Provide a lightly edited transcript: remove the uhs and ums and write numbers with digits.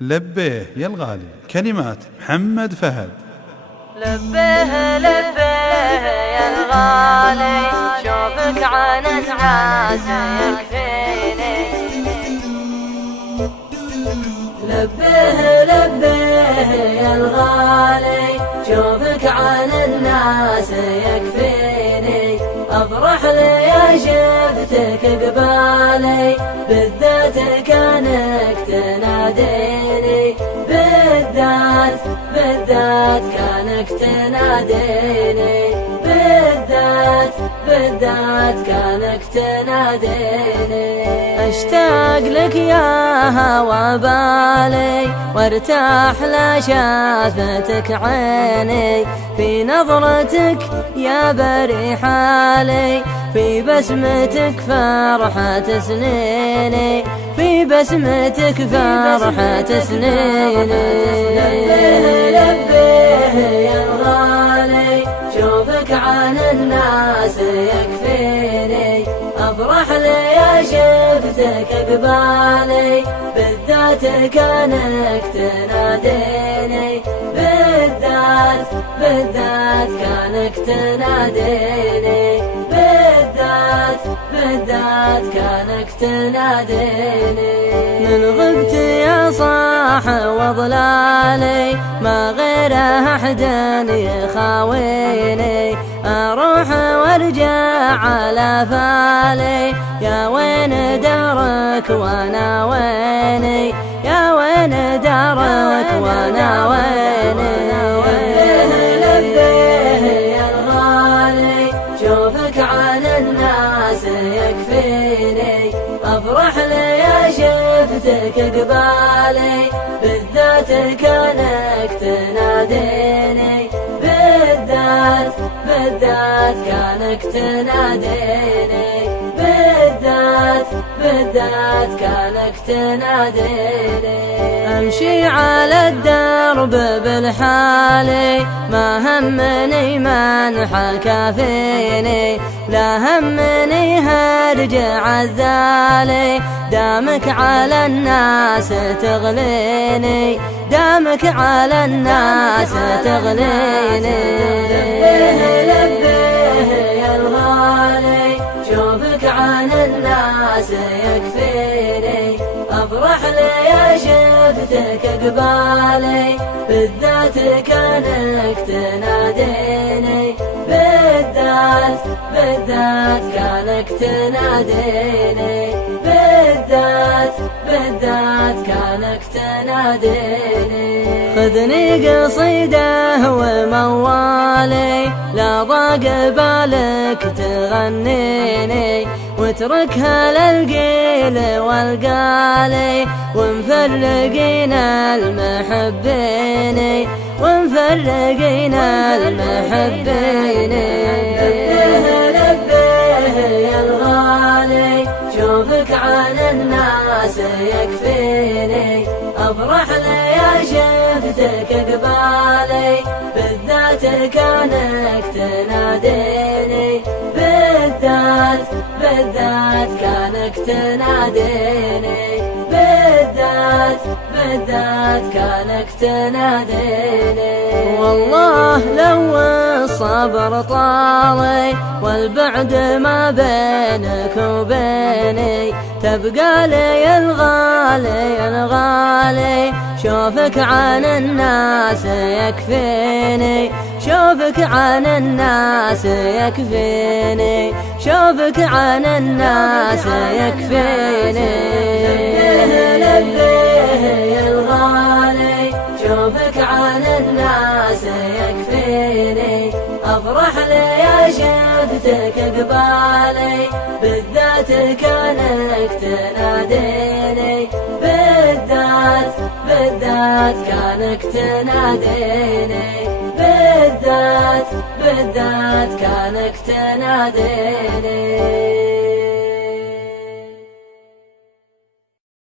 لبيه يا الغالي، كلمات محمد فهد. لبيه لبيه يا الغالي، شوفك عن الناس يكفيني. لبيه لبيه يا الغالي، شوفك عن الناس يكفيني. افرح لي شفتك قبالي، بالذات كانك تناديني. بالذات كانك تناديني. بالذات كانك تناديني. اشتاق لك يا هوى بالي، وارتاح لشافتك عيني. في نظرتك يا بري حالي، في بسمتك فرحة سنيني. في بسمتك فرحة سنيني. لبيه يا الغالي، شوفك عن الناس يكفيني. افرح لي شفتك قبالي، بالذات كانك تناديني. بالذات كانك تناديني. بالذات كانك تناديني. من غبت يا صاح وضلالي، ما غير أحد يخاويني. أروح وارجع على فالي، يا وين دارك وانا ويني. يا وين دارك وانا ويني. لبيه يا الغالي، شوفك عن الناس يكفيني. افرح لي شفتك قبالي، بالذات كانك تناديني. بالذات كانك تناديني. بالذات كانك تناديني. امشي على الدرب بالحالي، ما همني من حكى فيني. لا همني هرجع الذالي، دامك على الناس تغليني. دامك على الناس تغليني. لبيه يا الغالي، شوفك عن الناس يكفيني. افرح لي شفتك قبالي، بالذات كانك تناديني. بالذات كانك تناديني. بالذات كانك تناديني. خذني قصيده وموالي، لا ضاق بالك تغنيني. واتركها للقيل والقالي، ومفرقين المحبين. ومفرقين المحبين. لبيه يا الغالي، شوفك عن الناس يكفيني. افرح لي شفتك قبالي، بالذات كانك تناديني. بالذات كانك تناديني. بالذات كانك تناديني. والله لو الصبر طالي، والبعد ما بينك وبيني، تبقى لي الغالي. شوفك عن الناس يكفيني. شوفك عن الناس يكفيني. شوفك عن الناس يكفيني. لبيه يا الغالي، شوفك عن الناس يكفيني. افرح لي شفتك قبالي، بالذات كانك تناديني. بالذات كانك تناديني. بالذات كانك تناديني.